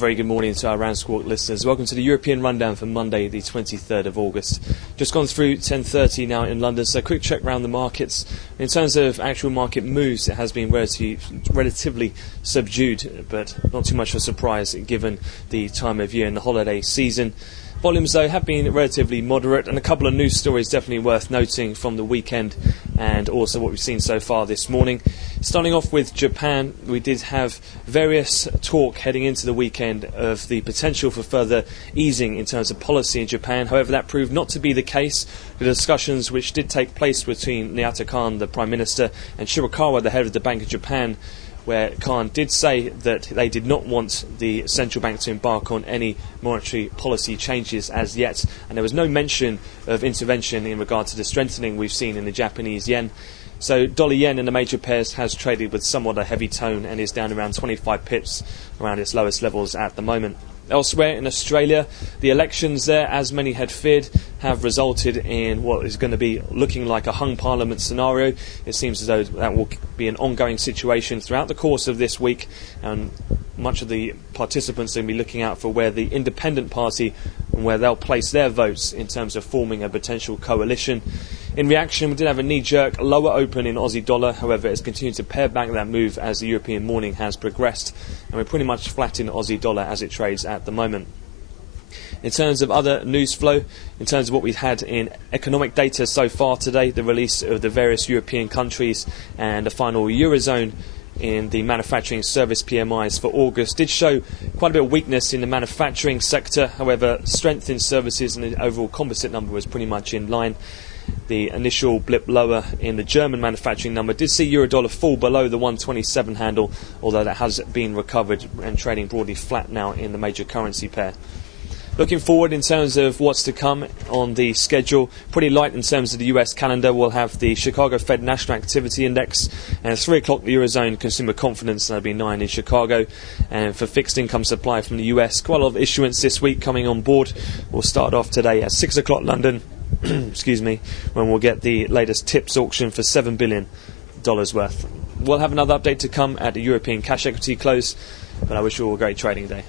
Very good morning to our RANsquawk listeners. Welcome to the European Rundown for Monday, the 23rd of August. Just gone through 10:30 now in London, so a quick check around the markets. In terms of actual market moves, it has been relatively subdued, but not too much of a surprise given the time of year and the holiday season. Volumes, though, have been relatively moderate, and a couple of news stories definitely worth noting from the weekend and also what we've seen so far this morning. Starting off with Japan, we did have various talk heading into the weekend of the potential for further easing in terms of policy in Japan. However, that proved not to be the case. The discussions which did take place between Naoto Kan, the Prime Minister, and Shirokawa, the head of the Bank of Japan, where Khan did say that they did not want the central bank to embark on any monetary policy changes as yet, and there was no mention of intervention in regard to the strengthening we've seen in the Japanese yen. So dollar yen in the major pairs has traded with somewhat a heavy tone and is down around 25 pips, around its lowest levels at the moment. Elsewhere in Australia, the elections there, as many had feared, have resulted in what is going to be looking like a hung parliament scenario. It seems as though that will be an ongoing situation throughout the course of this week, and much of the participants will be looking out for where the independent party and where they'll place their votes in terms of forming a potential coalition. In reaction, we did have a knee-jerk lower open in Aussie dollar. However, it's continued to pare back that move as the European morning has progressed, and we're pretty much flat in Aussie dollar as it trades at the moment. In terms of other news flow, in terms of what we've had in economic data so far today, the release of the various European countries and the final Eurozone in the manufacturing service PMIs for August did show quite a bit of weakness in the manufacturing sector. However, strength in services and the overall composite number was pretty much in line. The initial blip lower in the German manufacturing number did see euro-dollar fall below the 127 handle, although that has been recovered and trading broadly flat now in the major currency pair. Looking forward in terms of what's to come on the schedule, pretty light in terms of the US calendar. We'll have the Chicago Fed National Activity Index, and at 3 o'clock the Eurozone Consumer Confidence, that'll be 9 in Chicago. And for fixed income supply from the US, quite a lot of issuance this week coming on board. We'll start off today at 6 o'clock London, excuse me, when we'll get the latest TIPS auction for $7 billion worth. We'll have another update to come at the European cash equity close, but I wish you all a great trading day.